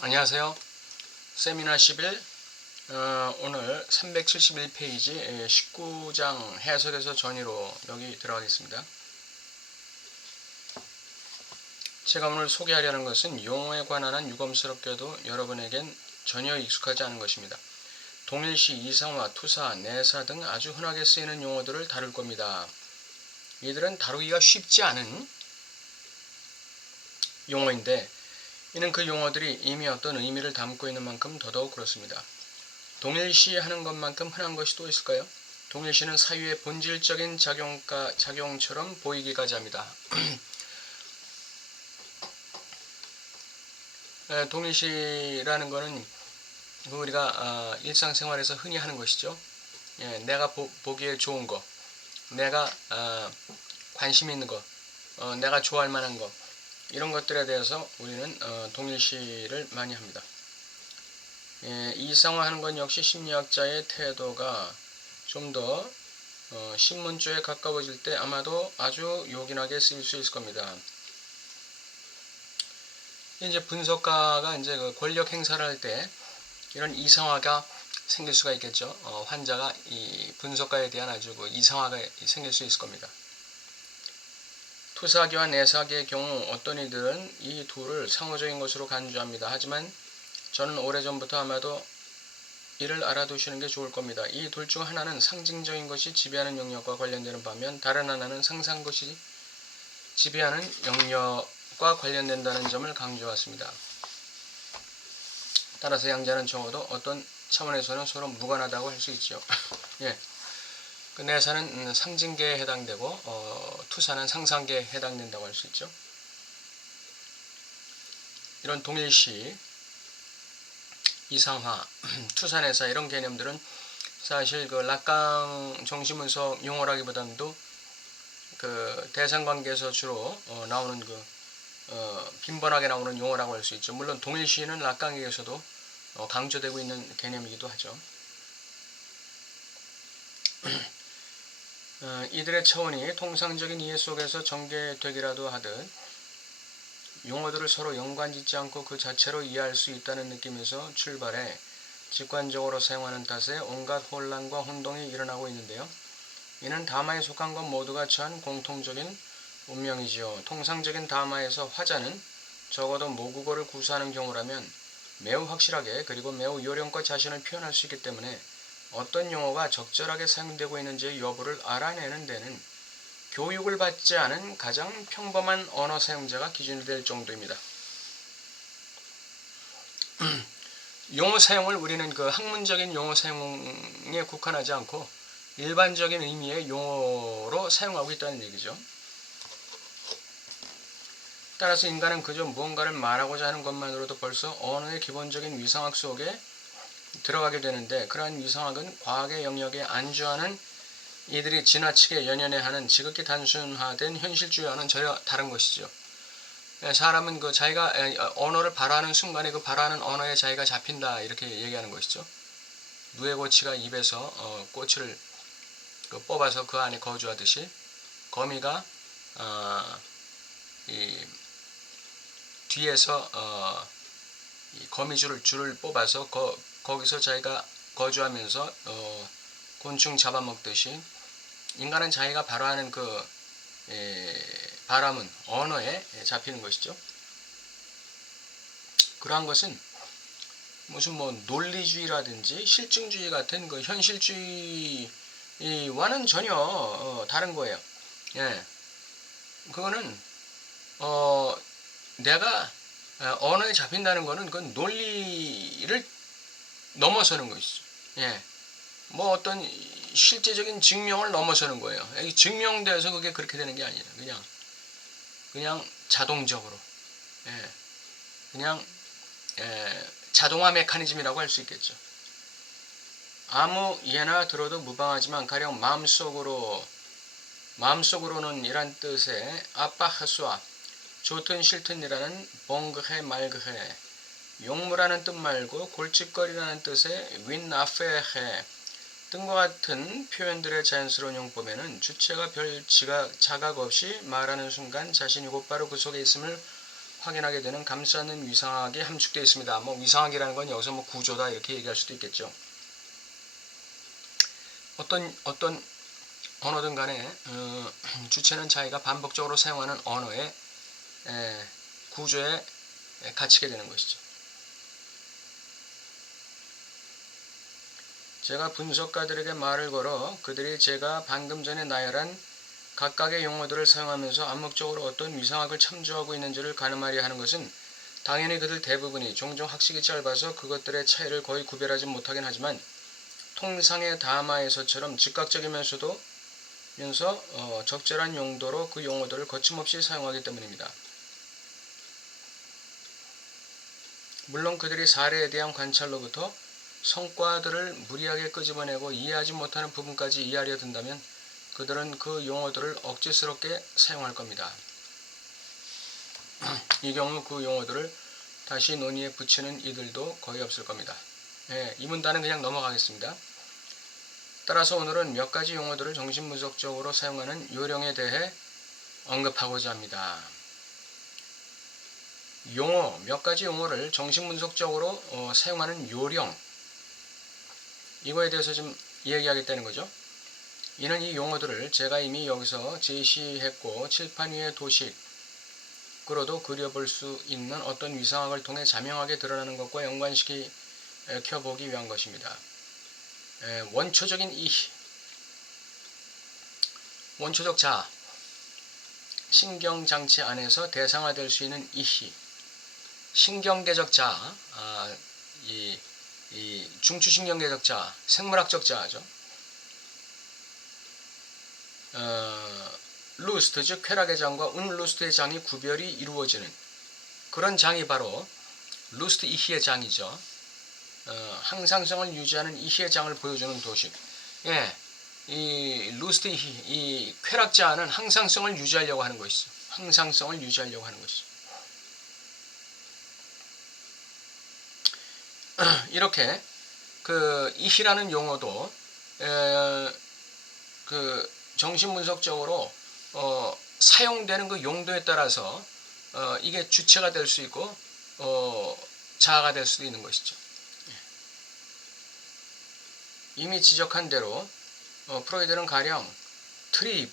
안녕하세요. 세미나 11 오늘 371페이지 19장 해석에서 전의로 여기 들어가겠습니다. 제가 오늘 소개하려는 것은 용어에 관한 한 유감스럽게도 여러분에겐 전혀 익숙하지 않은 것입니다. 동일시, 이상화, 투사, 내사 등 아주 흔하게 쓰이는 용어들을 다룰 겁니다. 이들은 다루기가 쉽지 않은 용어인데 이는 그 용어들이 이미 어떤 의미를 담고 있는 만큼 더더욱 그렇습니다. 동일시하는 것만큼 흔한 것이 또 있을까요? 동일시는 사유의 본질적인 작용처럼 보이기까지 합니다. 동일시라는 것은 우리가 일상생활에서 흔히 하는 것이죠. 내가 보기에 좋은 것, 내가 관심 있는 것, 내가 좋아할 만한 것, 이런 것들에 대해서 우리는 동일시를 많이 합니다. 이상화하는 건 역시 심리학자의 태도가 좀 더 신문조에 가까워질 때 아마도 아주 요긴하게 쓰일 수 있을 겁니다. 이제 분석가가 이제 그 권력 행사를 할 때 이런 이상화가 생길 수가 있겠죠. 환자가 이 분석가에 대한 아주 그 이상화가 생길 수 있을 겁니다. 투사기와 내사기의 경우 어떤 이들은 이 둘을 상호적인 것으로 간주합니다. 하지만 저는 오래전부터 아마도 이를 알아두시는 게 좋을 겁니다. 이 둘 중 하나는 상징적인 것이 지배하는 영역과 관련되는 반면 다른 하나는 상상 것이 지배하는 영역과 관련된다는 점을 강조했습니다. 따라서 양자는 적어도 어떤 차원에서는 서로 무관하다고 할 수 있죠. 예. 그 내사는 상징계에 해당되고 투사는 상상계에 해당된다고 할 수 있죠. 이런 동일시, 이상화, 투사, 내사 이런 개념들은 사실 그 락강 정신분석 용어라기보다도 그 대상관계에서 주로 나오는 그 빈번하게 나오는 용어라고 할 수 있죠. 물론 동일시는 락강에서도 강조되고 있는 개념이기도 하죠. 이들의 차원이 통상적인 이해 속에서 전개되기라도 하듯 용어들을 서로 연관짓지 않고 그 자체로 이해할 수 있다는 느낌에서 출발해 직관적으로 사용하는 탓에 온갖 혼란과 혼동이 일어나고 있는데요. 이는 다마에 속한 것 모두가 처한 공통적인 운명이지요. 통상적인 다마에서 화자는 적어도 모국어를 구사하는 경우라면 매우 확실하게 그리고 매우 요령껏 자신을 표현할 수 있기 때문에 어떤 용어가 적절하게 사용되고 있는지의 여부를 알아내는 데는 교육을 받지 않은 가장 평범한 언어 사용자가 기준이 될 정도입니다. 용어 사용을 우리는 그 학문적인 용어 사용에 국한하지 않고 일반적인 의미의 용어로 사용하고 있다는 얘기죠. 따라서 인간은 그저 무언가를 말하고자 하는 것만으로도 벌써 언어의 기본적인 위상학 속에 들어가게 되는데 그러한 위상학은 과학의 영역에 안주하는 이들이 지나치게 연연해하는 지극히 단순화된 현실주의와는 전혀 다른 것이죠. 사람은 그 자기가 언어를 발화하는 순간에 그 발화하는 언어에 자기가 잡힌다 이렇게 얘기하는 것이죠. 누에고치가 입에서 꼬치를 뽑아서 그 안에 거주하듯이 거미가 이 뒤에서 이 거미줄을 뽑아서 거기서 자기가 거주하면서 곤충 잡아먹듯이 인간은 자기가 발화하는 그 바람은 언어에 잡히는 것이죠. 그러한 것은 무슨 뭐 논리주의라든지 실증주의 같은 그 현실주의와는 전혀 다른 거예요. 예, 그거는 내가 언어에 잡힌다는 거는 그 논리를 넘어서는 것이죠. 예, 뭐 어떤 실제적인 증명을 넘어서는 거예요. 증명돼서 그게 그렇게 되는 게 아니라 그냥 자동적으로, 예, 그냥 자동화 메커니즘이라고 할 수 있겠죠. 아무 예나 들어도 무방하지만 가령 마음속으로는 이란 뜻의 아빠하수아 좋든 싫든이라는 봉그해 말그해 용무라는 뜻 말고 골칫거리라는 뜻의 윈나페해 등과 같은 표현들의 자연스러운 용법에는 주체가 별 자각 없이 말하는 순간 자신이 곧바로 그 속에 있음을 확인하게 되는 감싸는 위상학이 함축되어 있습니다. 뭐 위상학이라는 건 여기서 뭐 구조다 이렇게 얘기할 수도 있겠죠. 어떤 언어든 간에 주체는 자기가 반복적으로 사용하는 언어의 구조에 갇히게 되는 것이죠. 제가 분석가들에게 말을 걸어 그들이 제가 방금 전에 나열한 각각의 용어들을 사용하면서 암묵적으로 어떤 위상학을 참조하고 있는지를 가늠하려 하는 것은 당연히 그들 대부분이 종종 학식이 짧아서 그것들의 차이를 거의 구별하지 못하긴 하지만 통상의 담화에서처럼 즉각적이면서도 적절한 용도로 그 용어들을 거침없이 사용하기 때문입니다. 물론 그들이 사례에 대한 관찰로부터 성과들을 무리하게 끄집어내고 이해하지 못하는 부분까지 이해하려 든다면 그들은 그 용어들을 억지스럽게 사용할 겁니다. 이 경우 그 용어들을 다시 논의에 붙이는 이들도 거의 없을 겁니다. 이 문단은 그냥 넘어가겠습니다. 따라서 오늘은 몇 가지 용어들을 정신분석적으로 사용하는 요령에 대해 언급하고자 합니다. 몇 가지 용어를 정신분석적으로 사용하는 요령, 이거에 대해서 좀 이야기하겠다는 거죠. 이는 이 용어들을 제가 이미 여기서 제시했고 칠판 위의 도식으로도 그려볼 수 있는 어떤 위상학을 통해 자명하게 드러나는 것과 연관시켜보기 위한 것입니다. 원초적인 원초적 자아, 신경장치 안에서 대상화될 수 있는 이시, 신경계적 자아, 이 중추신경계적 자아, 생물학적 자아죠. 루스트, 즉 쾌락의 장과 운루스트의 장이 구별이 이루어지는 그런 장이 바로 루스트 이히의 장이죠. 항상성을 유지하는 이히의 장을 보여주는 도식. 이 루스트 이히, 이 쾌락 자아는 항상성을 유지하려고 하는 것이죠. 항상성을 유지하려고 하는 것이죠. 이렇게 그 이히라는 용어도 그 정신분석적으로 사용되는 그 용도에 따라서 이게 주체가 될 수 있고 자아가 될 수도 있는 것이죠. 이미 지적한 대로 프로이드는 가령 트립,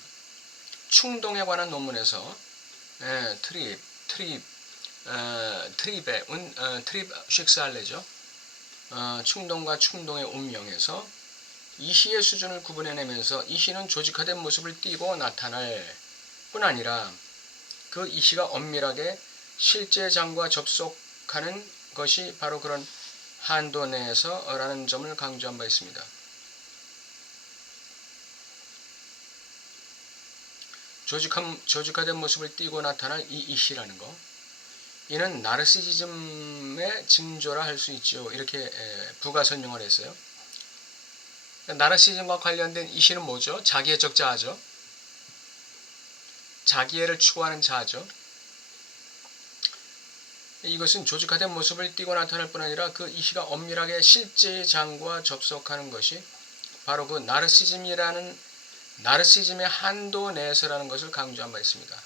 충동에 관한 논문에서 트립의 트립 쉑스알레죠. 충동과 충동의 운명에서 이시의 수준을 구분해내면서 이시는 조직화된 모습을 띠고 나타날 뿐 아니라 그 이시가 엄밀하게 실제 장과 접속하는 것이 바로 그런 한도 내에서 라는 점을 강조한 바 있습니다. 조직화된 모습을 띠고 나타날 이 이시라는 거, 이는 나르시즘의 징조라 할 수 있죠. 이렇게 부가 설명을 했어요. 나르시즘과 관련된 이시는 뭐죠? 자기애적 자아죠. 자기애를 추구하는 자아죠. 이것은 조직화된 모습을 띠고 나타날 뿐 아니라 그 이시가 엄밀하게 실제의 장과 접속하는 것이 바로 그 나르시즘의 한도 내에서라는 것을 강조한 바 있습니다.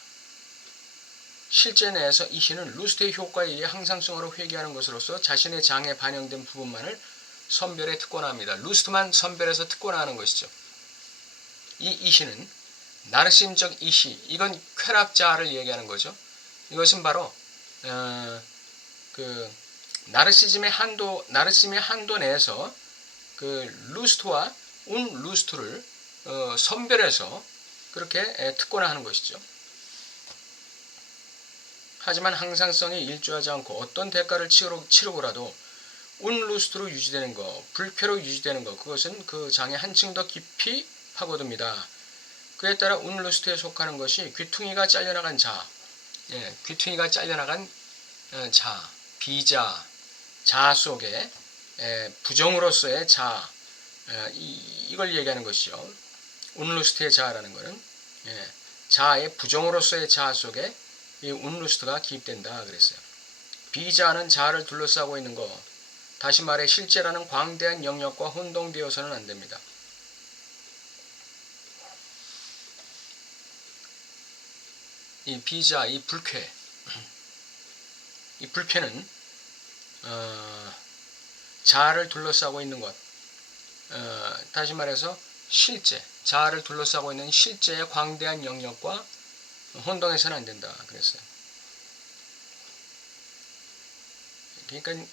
실제 내에서 이시는 루스트의 효과에 의해 항상성으로 회귀하는 것으로서 자신의 장에 반영된 부분만을 선별에 특권화합니다. 루스트만 선별해서 특권화하는 것이죠. 이 이시는 나르시즘적 이시, 이건 쾌락자아를 얘기하는 거죠. 이것은 바로 그 나르시즘의 한도 내에서 그 루스트와 운루스트를 선별해서 그렇게 특권화하는 것이죠. 하지만 항상성이 일조하지 않고 어떤 대가를 치르고라도 운루스트로 유지되는 것, 불쾌로 유지되는 것, 그것은 그 장에 한층 더 깊이 파고듭니다. 그에 따라 운루스트에 속하는 것이 귀퉁이가 잘려나간 자, 귀퉁이가 잘려나간 자, 비자, 자 속에 부정으로서의 자, 이걸 얘기하는 것이죠. 운루스트의 자라는 것은 자의 부정으로서의 자 속에 이 운루스트가 기입된다 그랬어요. 비자는 자아를 둘러싸고 있는 것, 다시 말해 실제라는 광대한 영역과 혼동되어서는 안 됩니다. 이 비자, 이 불쾌, 이 불쾌는 자아를 둘러싸고 있는 것, 다시 말해서 실제, 자아를 둘러싸고 있는 실제의 광대한 영역과 혼동해서는 안 된다 그랬어요. 그러니까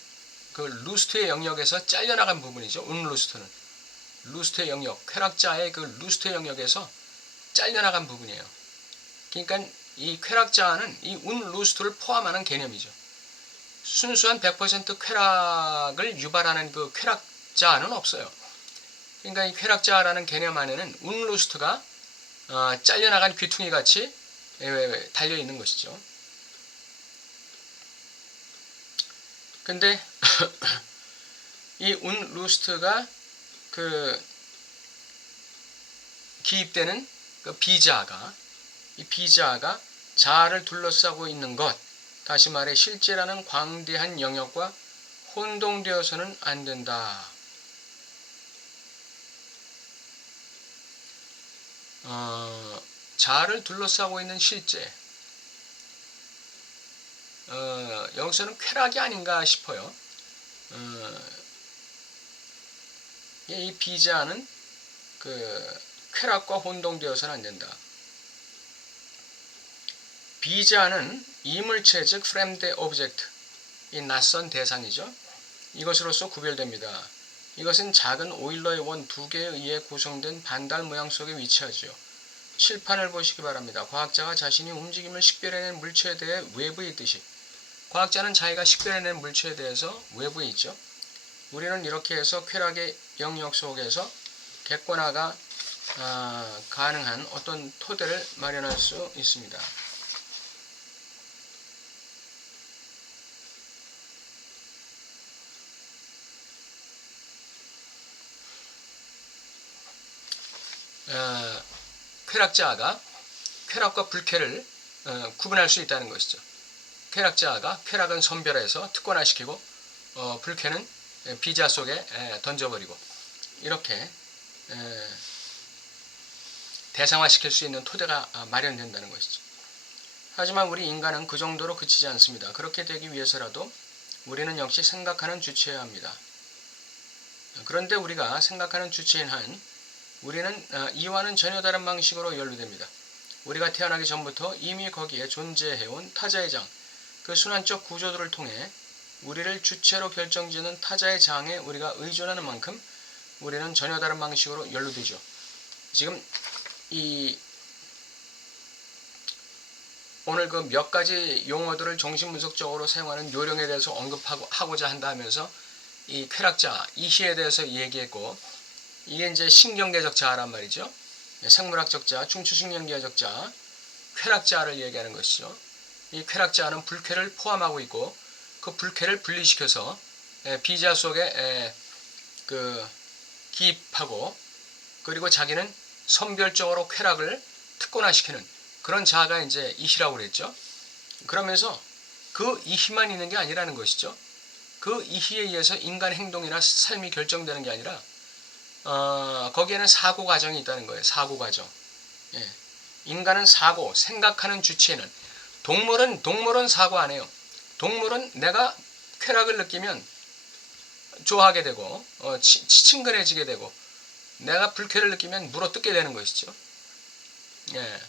그 루스트의 영역에서 잘려나간 부분이죠. 운루스트는 루스트의 영역, 쾌락자의 그 루스트의 영역에서 잘려나간 부분이에요. 그러니까 이 쾌락자는 이 운루스트를 포함하는 개념이죠. 순수한 100% 쾌락을 유발하는 그 쾌락자는 없어요. 그러니까 이 쾌락자라는 개념 안에는 운루스트가 잘려나간 귀퉁이 같이 달려 있는 것이죠. 근데 이 운루스트가 그 기입되는 그 비자아가, 이 비자아가 자아를 둘러싸고 있는 것, 다시 말해 실제라는 광대한 영역과 혼동되어서는 안 된다. 자아를 둘러싸고 있는 실제, 여기서는 쾌락이 아닌가 싶어요. 이 비자아는 그 쾌락과 혼동되어서는 안 된다. 비자아는 이물체 즉 framed object, 이 낯선 대상이죠. 이것으로서 구별됩니다. 이것은 작은 오일러의 원 2개에 의해 구성된 반달 모양 속에 위치하죠. 칠판을 보시기 바랍니다. 과학자가 자신이 움직임을 식별해낸 물체에 대해 외부에 있듯이, 과학자는 자기가 식별해낸 물체에 대해서 외부에 있죠. 우리는 이렇게 해서 쾌락의 영역 속에서 객관화가 가능한 어떤 토대를 마련할 수 있습니다. 쾌락자아가 쾌락과 불쾌를 구분할 수 있다는 것이죠. 쾌락자아가 쾌락은 선별해서 특권화시키고 불쾌는 비자 속에 던져버리고, 이렇게 대상화시킬 수 있는 토대가 마련된다는 것이죠. 하지만 우리 인간은 그 정도로 그치지 않습니다. 그렇게 되기 위해서라도 우리는 역시 생각하는 주체여야 합니다. 그런데 우리가 생각하는 주체인 한 우리는 이와는 전혀 다른 방식으로 연루됩니다. 우리가 태어나기 전부터 이미 거기에 존재해온 타자의 장, 그 순환적 구조들을 통해 우리를 주체로 결정짓는 타자의 장에 우리가 의존하는 만큼 우리는 전혀 다른 방식으로 연루되죠. 지금 오늘 그 몇 가지 용어들을 정신분석적으로 사용하는 요령에 대해서 언급하고자 한다 하면서 이 쾌락자, 이시에 대해서 얘기했고, 이게 이제 신경계적 자아란 말이죠. 생물학적 자아, 중추신경계적 자아, 쾌락자아를 얘기하는 것이죠. 이 쾌락자아는 불쾌를 포함하고 있고, 그 불쾌를 분리시켜서 비자 속에 기입하고, 그리고 자기는 선별적으로 쾌락을 특권화시키는 그런 자아가 이제 이시라고 그랬죠. 그러면서 그 이시만 있는 게 아니라는 것이죠. 그 이시에 의해서 인간 행동이나 삶이 결정되는 게 아니라 거기에는 사고 과정이 있다는 거예요. 사고 과정. 예. 인간은 사고, 생각하는 주체는, 동물은 사고 안 해요. 동물은 내가 쾌락을 느끼면 좋아하게 되고 친근해지게 되고, 내가 불쾌를 느끼면 물어뜯게 되는 것이죠. 예.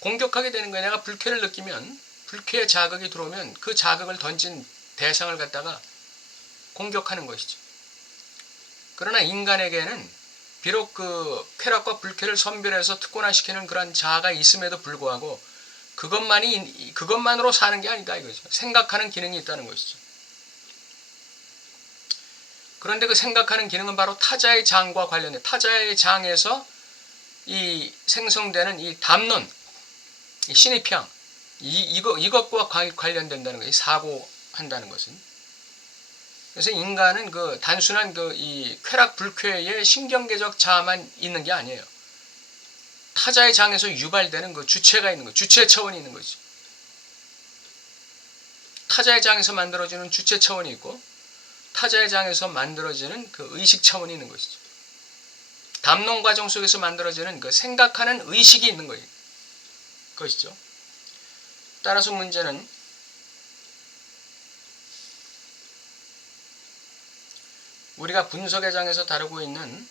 공격하게 되는 거예요. 내가 불쾌를 느끼면, 불쾌의 자극이 들어오면 그 자극을 던진 대상을 갖다가 공격하는 것이죠. 그러나 인간에게는 비록 그 쾌락과 불쾌를 선별해서 특권화시키는 그런 자아가 있음에도 불구하고 그것만으로 사는 게 아니다 이거죠. 생각하는 기능이 있다는 것이죠. 그런데 그 생각하는 기능은 바로 타자의 장과 관련해, 타자의 장에서 이 생성되는 이 담론, 이 신입향, 이것과 관련된다는 거예요. 사고한다는 것은. 그래서 인간은 그 단순한 이 쾌락 불쾌의 신경계적 자아만 있는 게 아니에요. 타자의 장에서 유발되는 그 주체가 있는 거, 주체 차원이 있는 거죠. 타자의 장에서 만들어지는 주체 차원이 있고, 타자의 장에서 만들어지는 그 의식 차원이 있는 것이죠. 담론 과정 속에서 만들어지는 그 생각하는 의식이 있는 것이죠. 따라서 문제는 우리가 분석의 장에서 다루고 있는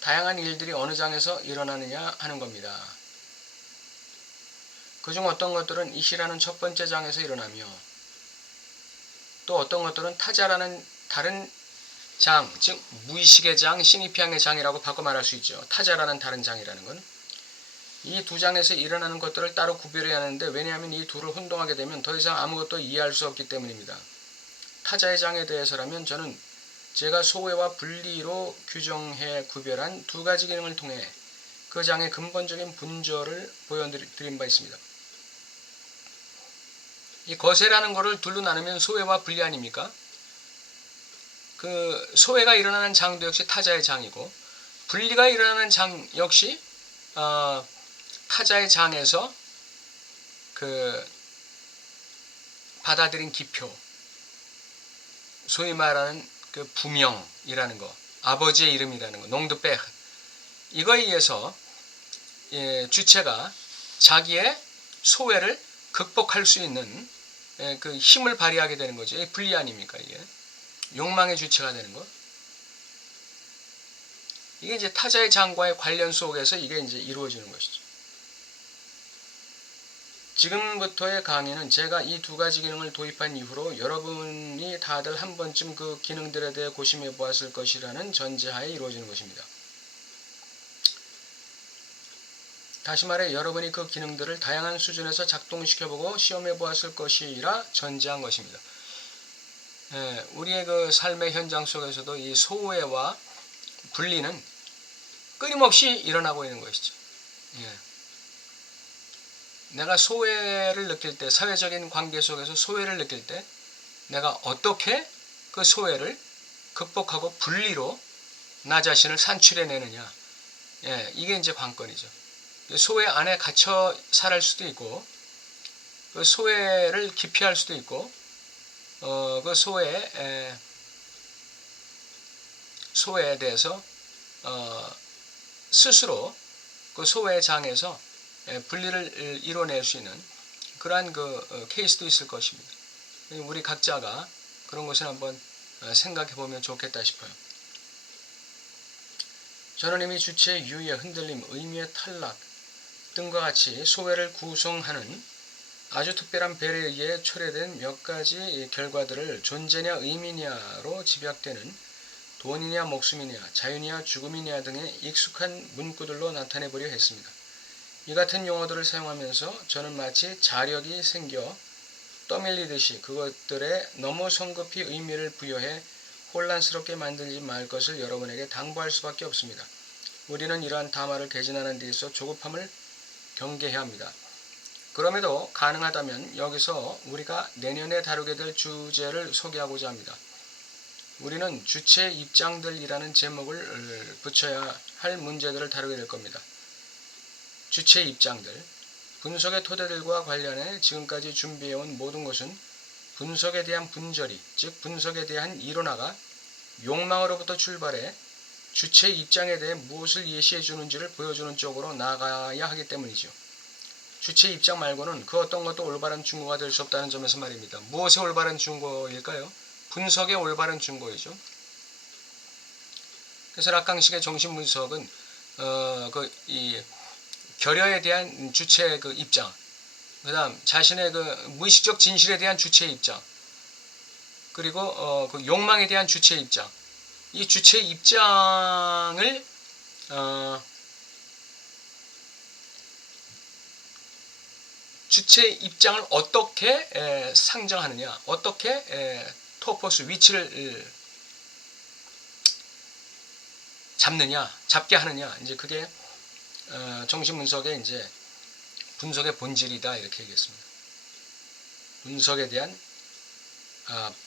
다양한 일들이 어느 장에서 일어나느냐 하는 겁니다. 그중 어떤 것들은 이시라는 첫 번째 장에서 일어나며 또 어떤 것들은 타자라는 다른 장, 즉 무의식의 장, 시니피앙의 장이라고 바꿔 말할 수 있죠. 타자라는 다른 장이라는 건 이 두 장에서 일어나는 것들을 따로 구별해야 하는데, 왜냐하면 이 둘을 혼동하게 되면 더 이상 아무것도 이해할 수 없기 때문입니다. 타자의 장에 대해서라면 저는 제가 소외와 분리로 규정해 구별한 두 가지 기능을 통해 그 장의 근본적인 분절을 보여드린 바 있습니다. 이 거세라는 것을 둘로 나누면 소외와 분리 아닙니까? 그 소외가 일어나는 장도 역시 타자의 장이고, 분리가 일어나는 장 역시 타자의 장에서 그 받아들인 기표, 소위 말하는 그 부명이라는 거, 아버지의 이름이라는 거, 농드베, 이거에 의해서 주체가 자기의 소외를 극복할 수 있는 그 힘을 발휘하게 되는 거죠. 이게 분리 아닙니까? 이게 욕망의 주체가 되는 거. 이게 이제 타자의 장과의 관련 속에서 이게 이제 이루어지는 것이죠. 지금부터의 강의는 제가 이 두 가지 기능을 도입한 이후로 여러분이 다들 한 번쯤 그 기능들에 대해 고심해 보았을 것이라는 전제하에 이루어지는 것입니다. 다시 말해 여러분이 그 기능들을 다양한 수준에서 작동시켜보고 시험해 보았을 것이라 전제한 것입니다. 우리의 그 삶의 현장 속에서도 이 소외와 분리는 끊임없이 일어나고 있는 것이죠. 내가 소외를 느낄 때, 사회적인 관계 속에서 소외를 느낄 때 내가 어떻게 그 소외를 극복하고 분리로 나 자신을 산출해내느냐, 이게 이제 관건이죠. 소외 안에 갇혀 살할 수도 있고, 그 소외를 기피할 수도 있고, 그 소외에 대해서 스스로 그 소외의 장에서 분리를 이뤄낼 수 있는 그러한 그 케이스도 있을 것입니다. 우리 각자가 그런 것을 한번 생각해 보면 좋겠다 싶어요. 저는 이미 주체의 유의 흔들림, 의미의 탈락 등과 같이 소외를 구성하는 아주 특별한 벨에 의해 초래된 몇 가지 결과들을 존재냐 의미냐로 집약되는 돈이냐 목숨이냐 자유냐 죽음이냐 등의 익숙한 문구들로 나타내보려 했습니다. 이 같은 용어들을 사용하면서 저는 마치 자력이 생겨 떠밀리듯이 그것들에 너무 성급히 의미를 부여해 혼란스럽게 만들지 말 것을 여러분에게 당부할 수밖에 없습니다. 우리는 이러한 담화를 개진하는 데 있어 조급함을 경계해야 합니다. 그럼에도 가능하다면 여기서 우리가 내년에 다루게 될 주제를 소개하고자 합니다. 우리는 주체 입장들이라는 제목을 붙여야 할 문제들을 다루게 될 겁니다. 주체 입장들, 분석의 토대들과 관련해 지금까지 준비해온 모든 것은 분석에 대한 분절이, 즉 분석에 대한 이론화가 욕망으로부터 출발해 주체 입장에 대해 무엇을 예시해 주는지를 보여주는 쪽으로 나아가야 하기 때문이죠. 주체 입장 말고는 그 어떤 것도 올바른 증거가 될 수 없다는 점에서 말입니다. 무엇의 올바른 증거일까요? 분석의 올바른 증거이죠. 그래서 락강식의 정신분석은 결여에 대한 주체의 그 입장, 그 다음 자신의 그 무의식적 진실에 대한 주체의 입장, 그리고 그 욕망에 대한 주체의 입장, 이 주체의 입장을 주체의 입장을 어떻게 상정하느냐, 어떻게 토포스 위치를 잡게 하느냐, 이제 그게 정신분석의 이제 분석의 본질이다 이렇게 얘기했습니다. 분석에 대한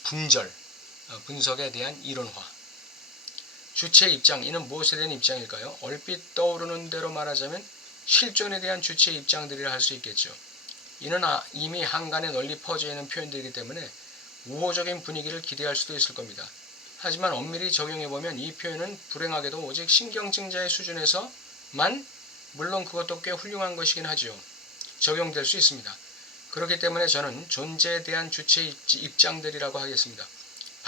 분절, 분석에 대한 이론화. 주체의 입장, 이는 무엇에 대한 입장일까요? 얼핏 떠오르는 대로 말하자면 실존에 대한 주체의 입장들이라 할 수 있겠죠. 이는 이미 한간에 널리 퍼져 있는 표현들이기 때문에 우호적인 분위기를 기대할 수도 있을 겁니다. 하지만 엄밀히 적용해보면 이 표현은 불행하게도 오직 신경증자의 수준에서만, 물론 그것도 꽤 훌륭한 것이긴 하죠, 적용될 수 있습니다. 그렇기 때문에 저는 존재에 대한 주체 입장들이라고 하겠습니다.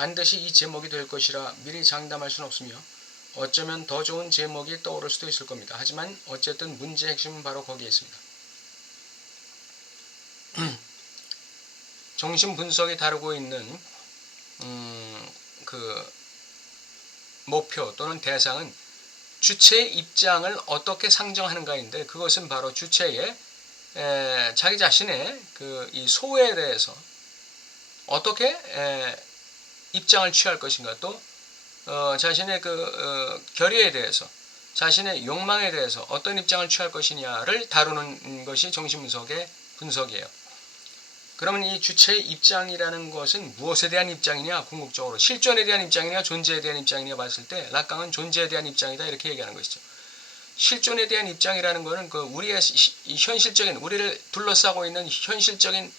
반드시 이 제목이 될 것이라 미리 장담할 수는 없으며 어쩌면 더 좋은 제목이 떠오를 수도 있을 겁니다. 하지만 어쨌든 문제의 핵심은 바로 거기에 있습니다. 정신분석이 다루고 있는 그 목표 또는 대상은 주체의 입장을 어떻게 상정하는가인데, 그것은 바로 주체의 자기 자신의 이 소에 대해서 어떻게 입장을 취할 것인가, 또 자신의 결의에 대해서, 자신의 욕망에 대해서 어떤 입장을 취할 것이냐를 다루는 것이 정신분석의 분석이에요. 그러면 이 주체의 입장이라는 것은 무엇에 대한 입장이냐? 궁극적으로 실존에 대한 입장이냐, 존재에 대한 입장이냐 봤을 때 락강은 존재에 대한 입장이다 이렇게 얘기하는 것이죠. 실존에 대한 입장이라는 것은 우리의 현실적인, 우리를 둘러싸고 있는 현실적인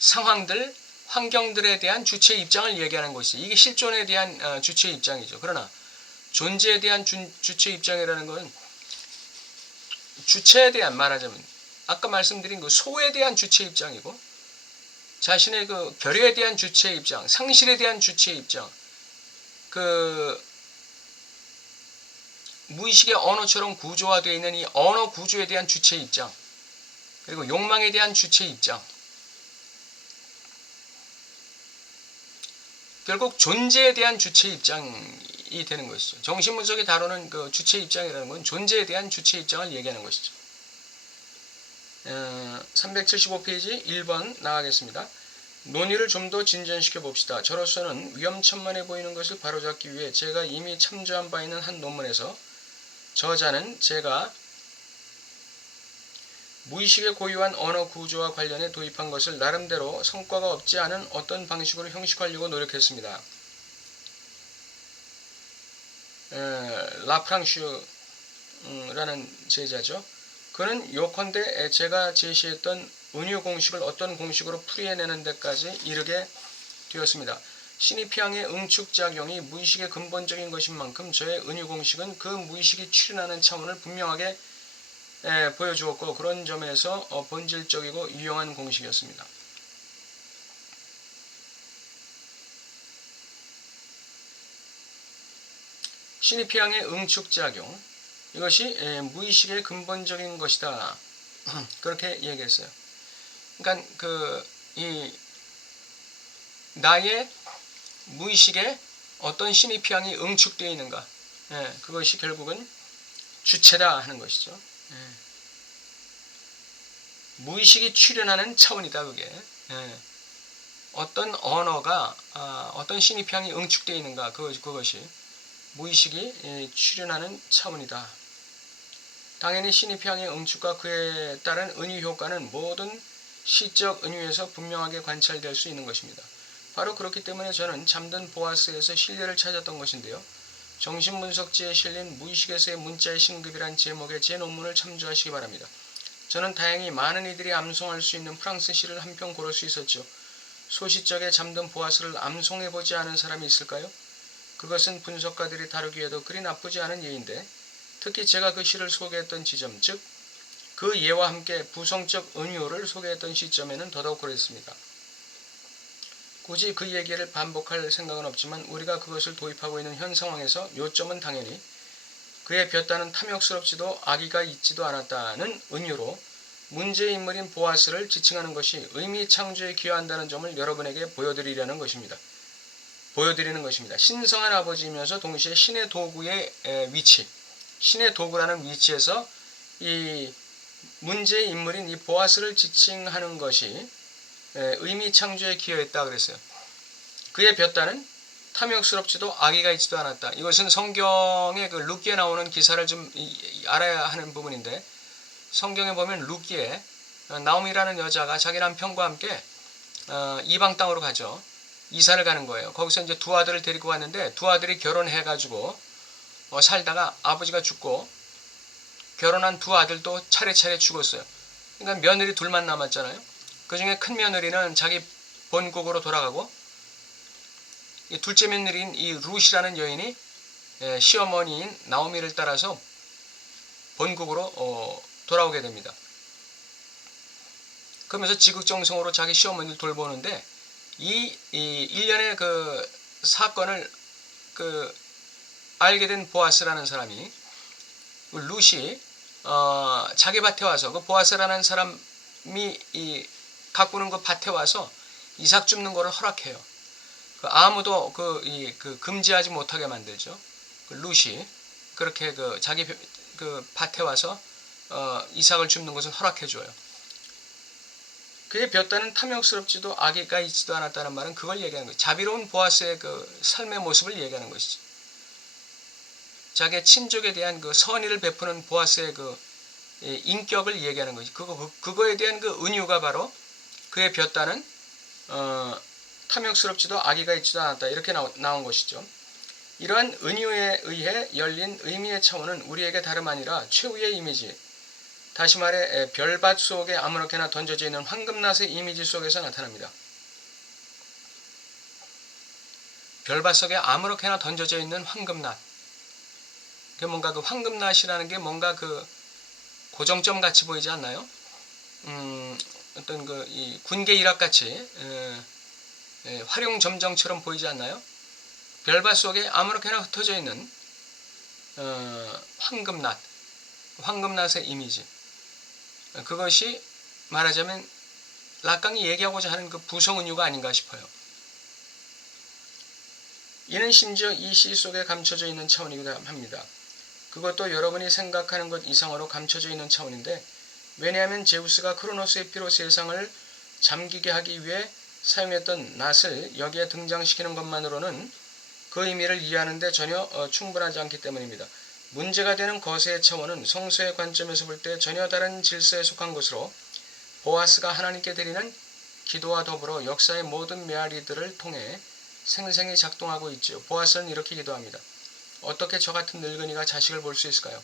상황들, 환경들에 대한 주체의 입장을 얘기하는 것이죠. 이게 실존에 대한 주체의 입장이죠. 그러나 존재에 대한 주체의 입장이라는 것은 주체에 대한, 말하자면 아까 말씀드린 소에 대한 주체의 입장이고, 자신의 결의에 대한 주체의 입장, 상실에 대한 주체의 입장, 무의식의 언어처럼 구조화되어 있는 이 언어 구조에 대한 주체의 입장, 그리고 욕망에 대한 주체의 입장, 결국 존재에 대한 주체의 입장이 되는 것이죠. 정신분석이 다루는 주체의 입장이라는 건 존재에 대한 주체의 입장을 얘기하는 것이죠. 375페이지 1번 나가겠습니다. 논의를 좀 더 진전시켜 봅시다. 저로서는 위험천만해 보이는 것을 바로잡기 위해 제가 이미 참조한 바 있는 한 논문에서 저자는 제가 무의식의 고유한 언어 구조와 관련해 도입한 것을 나름대로 성과가 없지 않은 어떤 방식으로 형식화하려고 노력했습니다. 라프랑슈라는 제자죠. 그는 요컨대 제가 제시했던 은유 공식을 어떤 공식으로 풀이해내는 데까지 이르게 되었습니다. 신입향의 응축작용이 무의식의 근본적인 것인 만큼 저의 은유 공식은 그 무의식이 출현하는 차원을 분명하게 보여주었고, 그런 점에서 본질적이고 유용한 공식이었습니다. 신입향의 응축작용, 이것이 무의식의 근본적인 것이다. 그렇게 얘기했어요. 그러니까 나의 무의식에 어떤 신입향이 응축되어 있는가, 그것이 결국은 주체다 하는 것이죠. 무의식이 출현하는 차원이다. 그게 어떤 언어가 어떤 신입향이 응축되어 있는가, 그것이 무의식이 출현하는 차원이다. 당연히 신입향의 응축과 그에 따른 은유 효과는 모든 시적 은유에서 분명하게 관찰될 수 있는 것입니다. 바로 그렇기 때문에 저는 잠든 보아스에서 신뢰를 찾았던 것인데요. 정신분석지에 실린 무의식에서의 문자의 신급이란 제목의 제 논문을 참조하시기 바랍니다. 저는 다행히 많은 이들이 암송할 수 있는 프랑스 시를 한 편 고를 수 있었죠. 소시적에 잠든 보아스를 암송해보지 않은 사람이 있을까요? 그것은 분석가들이 다루기에도 그리 나쁘지 않은 예인데, 특히 제가 그 시를 소개했던 지점, 즉 그 예와 함께 부성적 은유를 소개했던 시점에는 더더욱 그랬습니다. 굳이 그 얘기를 반복할 생각은 없지만 우리가 그것을 도입하고 있는 현 상황에서 요점은 당연히 그의 볕다는 탐욕스럽지도 악의가 있지도 않았다는 은유로 문제의 인물인 보아스를 지칭하는 것이 의미 창조에 기여한다는 점을 여러분에게 보여드리는 것입니다. 신성한 아버지이면서 동시에 신의 도구의 위치, 신의 도구라는 위치에서 이 문제의 인물인 이 보아스를 지칭하는 것이 의미 창조에 기여했다 그랬어요. 그의 볕다는 탐욕스럽지도 악의가 있지도 않았다. 이것은 성경의 룻기에 나오는 기사를 좀 알아야 하는 부분인데, 성경에 보면 룻기에 나오미라는 여자가 자기 남편과 함께 이방 땅으로 가죠. 이사를 가는 거예요. 거기서 이제 두 아들을 데리고 갔는데 두 아들이 결혼해가지고 살다가 아버지가 죽고 결혼한 두 아들도 차례차례 죽었어요. 그러니까 며느리 둘만 남았잖아요. 그 중에 큰 며느리는 자기 본국으로 돌아가고, 이 둘째 며느리인 이 룻이라는 여인이 시어머니인 나오미를 따라서 본국으로 돌아오게 됩니다. 그러면서 지극정성으로 자기 시어머니를 돌보는데 이 일련의 그 사건을 알게 된 보아스라는 사람이 룻이 자기 밭에 와서 그 보아스라는 사람이 가꾸는 그 밭에 와서 이삭 줍는 거를 허락해요. 아무도 금지하지 못하게 만들죠. 룻이 그렇게 자기 밭에 와서 이삭을 줍는 것을 허락해 줘요. 그의 볕다는 탐욕스럽지도 악의가 있지도 않았다는 말은 그걸 얘기하는 거예요. 자비로운 보아스의 삶의 모습을 얘기하는 것이지. 자기의 친족에 대한 선의를 베푸는 보아스의 인격을 얘기하는 거지. 그거에 대한 은유가 바로 그의 볕다는 탐욕스럽지도 악의가 있지도 않았다. 이렇게 나온 것이죠. 이러한 은유에 의해 열린 의미의 차원은 우리에게 다름 아니라 최후의 이미지, 다시 말해 별밭 속에 아무렇게나 던져져 있는 황금낫의 이미지 속에서 나타납니다. 별밭 속에 아무렇게나 던져져 있는 황금낫. 그게 뭔가 황금낫이라는 게 뭔가 고정점 같이 보이지 않나요? 어떤 이 군계 일학 같이 활용 점정처럼 보이지 않나요? 별밭 속에 아무렇게나 흩어져 있는 황금낫의 이미지. 그것이 말하자면 락강이 얘기하고자 하는 부성은유가 아닌가 싶어요. 이는 심지어 이 시 속에 감춰져 있는 차원이기도 합니다. 그것도 여러분이 생각하는 것 이상으로 감춰져 있는 차원인데, 왜냐하면 제우스가 크로노스의 피로 세상을 잠기게 하기 위해 사용했던 낫을 여기에 등장시키는 것만으로는 그 의미를 이해하는 데 전혀 충분하지 않기 때문입니다. 문제가 되는 거세의 차원은 성서의 관점에서 볼 때 전혀 다른 질서에 속한 것으로 보아스가 하나님께 드리는 기도와 더불어 역사의 모든 메아리들을 통해 생생히 작동하고 있지요. 보아스는 이렇게 기도합니다. 어떻게 저 같은 늙은이가 자식을 볼 수 있을까요?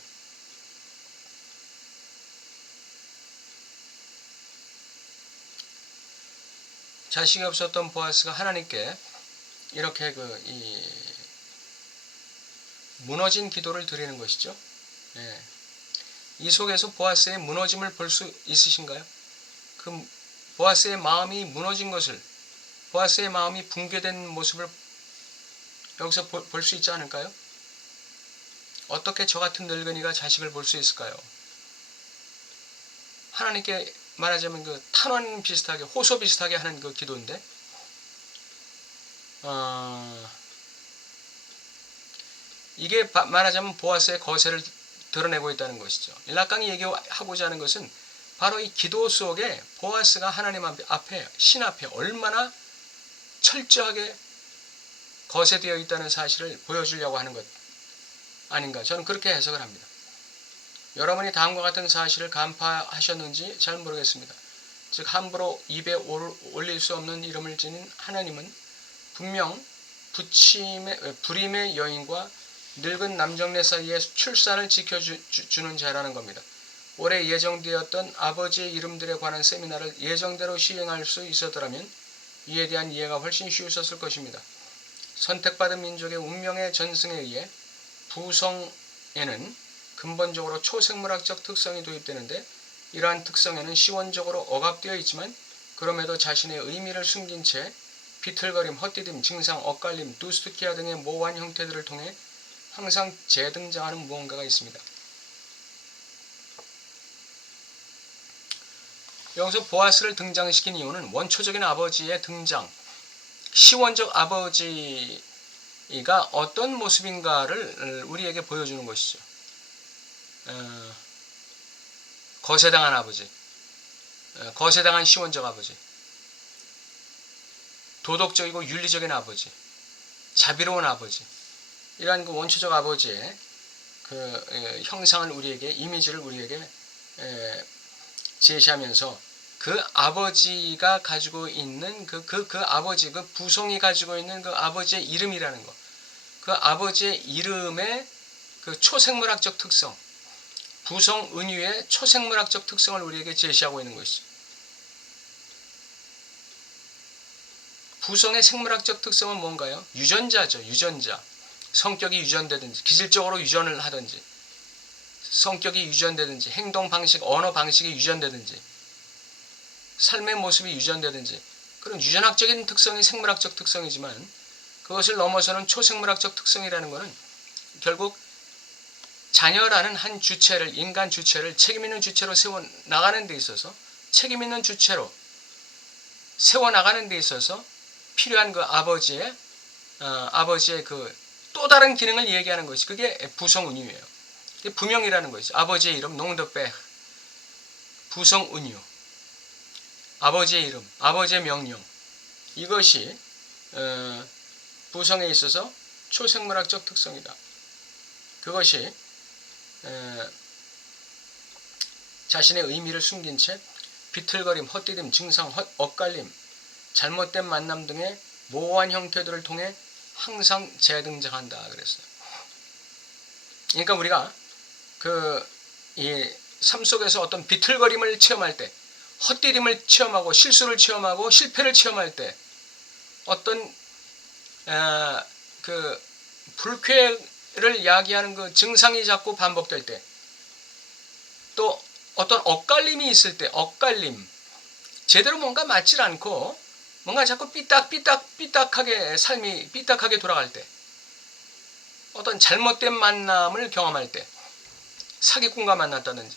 자식이 없었던 보아스가 하나님께 이렇게 무너진 기도를 드리는 것이죠. 예. 이 속에서 보아스의 무너짐을 볼 수 있으신가요? 보아스의 마음이 무너진 것을, 보아스의 마음이 붕괴된 모습을 여기서 볼 수 있지 않을까요? 어떻게 저 같은 늙은이가 자식을 볼 수 있을까요? 하나님께 말하자면 탄원 비슷하게, 호소 비슷하게 하는 기도인데, 이게 말하자면 보아스의 거세를 드러내고 있다는 것이죠. 락강이 얘기하고자 하는 것은 바로 이 기도 속에 보아스가 하나님 앞에, 신 앞에 얼마나 철저하게 거세되어 있다는 사실을 보여주려고 하는 것 아닌가, 저는 그렇게 해석을 합니다. 여러분이 다음과 같은 사실을 간파하셨는지 잘 모르겠습니다. 즉 함부로 입에 올릴 수 없는 이름을 지닌 하나님은 분명 불임의 여인과 늙은 남정네 사이의 출산을 지켜주는 자라는 겁니다. 올해 예정되었던 아버지의 이름들에 관한 세미나를 예정대로 시행할 수 있었더라면 이에 대한 이해가 훨씬 쉬우셨을 것입니다. 선택받은 민족의 운명의 전승에 의해 부성에는 근본적으로 초생물학적 특성이 도입되는데, 이러한 특성에는 시원적으로 억압되어 있지만 그럼에도 자신의 의미를 숨긴 채 비틀거림, 헛디딤, 증상, 엇갈림, 두스투키아 등의 모호한 형태들을 통해 항상 재등장하는 무언가가 있습니다. 여기서 보아스를 등장시킨 이유는 원초적인 아버지의 등장, 시원적 아버지가 어떤 모습인가를 우리에게 보여주는 것이죠. 거세당한 아버지, 거세당한 시원적 아버지, 도덕적이고 윤리적인 아버지, 자비로운 아버지, 이러한 원초적 아버지의 형상을 우리에게, 이미지를 우리에게 제시하면서 그 아버지가 가지고 있는 그 아버지, 부성이 가지고 있는 그 아버지의 이름이라는 것, 그 아버지의 이름의 초생물학적 특성, 부성 은유의 초생물학적 특성을 우리에게 제시하고 있는 것이죠. 부성의 생물학적 특성은 뭔가요? 유전자죠. 유전자. 성격이 유전되든지, 기질적으로 유전을 하든지, 성격이 유전되든지, 행동 방식, 언어 방식이 유전되든지, 삶의 모습이 유전되든지, 그런 유전학적인 특성이 생물학적 특성이지만 그것을 넘어서는 초생물학적 특성이라는 것은 결국 자녀라는 한 주체를, 인간 주체를 책임있는 주체로 세워나가는 데 있어서, 책임있는 주체로 세워나가는 데 있어서 필요한 그 아버지의 그 또 다른 기능을 얘기하는 것이, 그게 부성운유예요. 부명이라는 것이죠. 아버지의 이름 농더배, 부성운유, 아버지의 이름, 아버지의 명령, 이것이 부성에 있어서 초생물학적 특성이다. 그것이 자신의 의미를 숨긴 채 비틀거림, 헛디딤, 증상, 엇갈림, 잘못된 만남 등의 모호한 형태들을 통해 항상 재등장한다 그랬어요. 그러니까 우리가 이 삶 속에서 어떤 비틀거림을 체험할 때, 헛디딤을 체험하고 실수를 체험하고 실패를 체험할 때, 어떤 그 불쾌를 야기하는 그 증상이 자꾸 반복될 때, 또 어떤 엇갈림이 있을 때, 엇갈림, 제대로 뭔가 맞질 않고 뭔가 자꾸 삐딱하게 삶이 삐딱하게 돌아갈 때, 어떤 잘못된 만남을 경험할 때, 사기꾼과 만났다든지,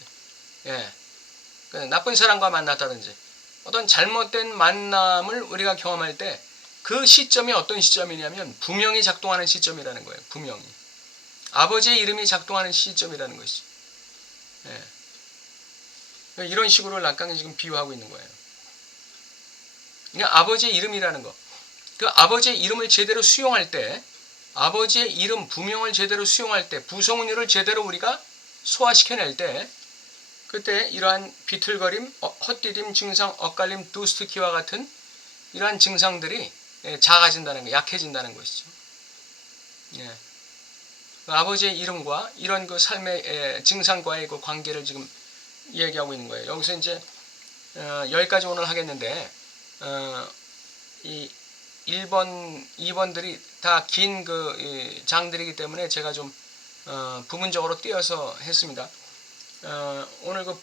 나쁜 사람과 만났다든지, 어떤 잘못된 만남을 우리가 경험할 때 그 시점이 어떤 시점이냐면 부명이 작동하는 시점이라는 거예요. 부명이. 아버지의 이름이 작동하는 시점이라는 것이죠. 이런 식으로 락강이 지금 비유하고 있는 거예요. 그러니까 아버지의 이름이라는 거, 그 아버지의 이름을 제대로 수용할 때, 아버지의 이름, 부명을 제대로 수용할 때, 부성운유를 제대로 우리가 소화시켜낼 때, 그때 이러한 비틀거림, 헛디딤, 증상, 엇갈림, 두스트키와 같은 이러한 증상들이 작아진다는 거, 약해진다는 것이죠. 그 아버지의 이름과 이런 그 삶의 증상과의 그 관계를 지금 얘기하고 있는 거예요. 여기서 이제 여기까지 오늘 하겠는데, 이 1번, 2번들이 다 긴 그 장들이기 때문에 제가 좀 부분적으로 띄어서 했습니다. 오늘 그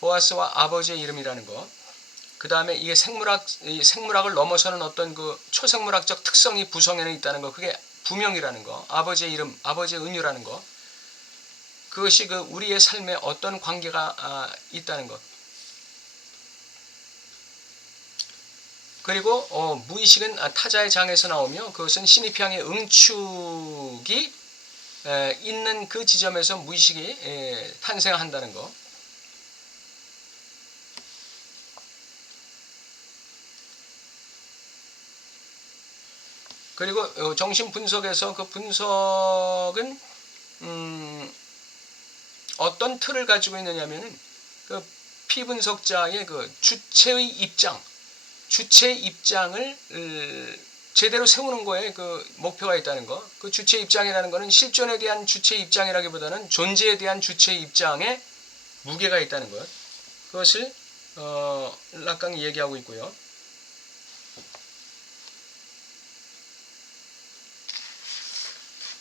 보아스와 아버지의 이름이라는 거, 그 다음에 이게 생물학을 넘어서는 어떤 그 초생물학적 특성이 부성에는 있다는 거, 그게 부명이라는 거, 아버지의 이름, 아버지의 은유라는 거, 그것이 그 우리의 삶에 어떤 관계가 있다는 것. 그리고 무의식은 타자의 장에서 나오며 그것은 신입향의 응축이 있는 그 지점에서 무의식이 탄생한다는 것. 그리고 정신 분석에서 그 분석은 어떤 틀을 가지고 있느냐면은 그 피분석자의 그 주체의 입장을 제대로 세우는 거에 그 목표가 있다는 거. 그 주체 입장이라는 거는 실존에 대한 주체 입장이라기보다는 존재에 대한 주체 입장에 무게가 있다는 것. 그것을 락강이 얘기하고 있고요.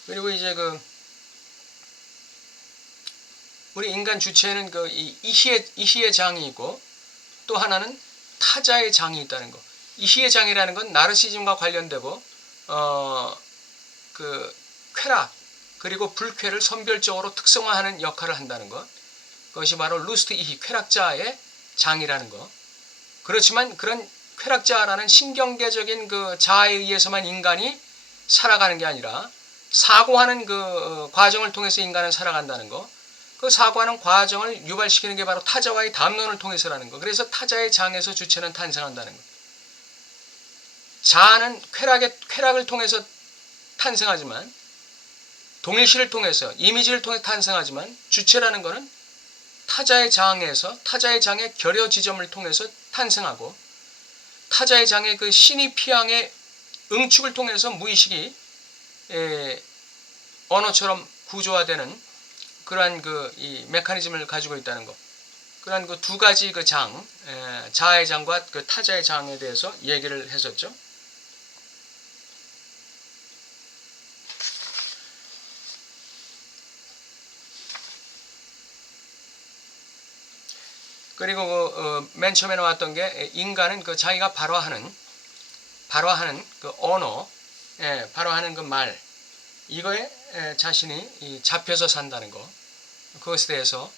그리고 이제 우리 인간 주체에는 그 이희의 장이 있고, 또 하나는 타자의 장이 있다는 거. 이희의 장이라는 건 나르시즘과 관련되고 그 쾌락 그리고 불쾌를 선별적으로 특성화하는 역할을 한다는 것. 그것이 바로 루스트 이희, 쾌락자의 장이라는 것. 그렇지만 그런 쾌락자라는 신경계적인 그 자아에 의해서만 인간이 살아가는 게 아니라 사고하는 그 과정을 통해서 인간은 살아간다는 거. 그 사고하는 과정을 유발시키는 게 바로 타자와의 담론을 통해서라는 거. 그래서 타자의 장에서 주체는 탄생한다는 거. 자아는 쾌락을 통해서 탄생하지만, 동일시를 통해서, 이미지를 통해 탄생하지만, 주체라는 것은 타자의 장에서, 타자의 장의 결여 지점을 통해서 탄생하고, 타자의 장의 그 신입피양의 응축을 통해서 무의식이 언어처럼 구조화되는 그러한 이 메커니즘을 가지고 있다는 것. 그러한 그 두 가지 그 장, 자아의 장과 그 타자의 장에 대해서 얘기를 했었죠. 그리고 맨 처음에 나왔던 게 인간은 그 자기가 발화하는 그 언어, 발화하는 그 말, 이거에 자신이 잡혀서 산다는 거, 그것에 대해서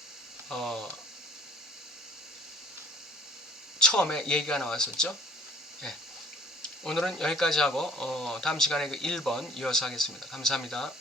처음에 얘기가 나왔었죠. 예. 오늘은 여기까지 하고 다음 시간에 그 1번 이어서 하겠습니다. 감사합니다.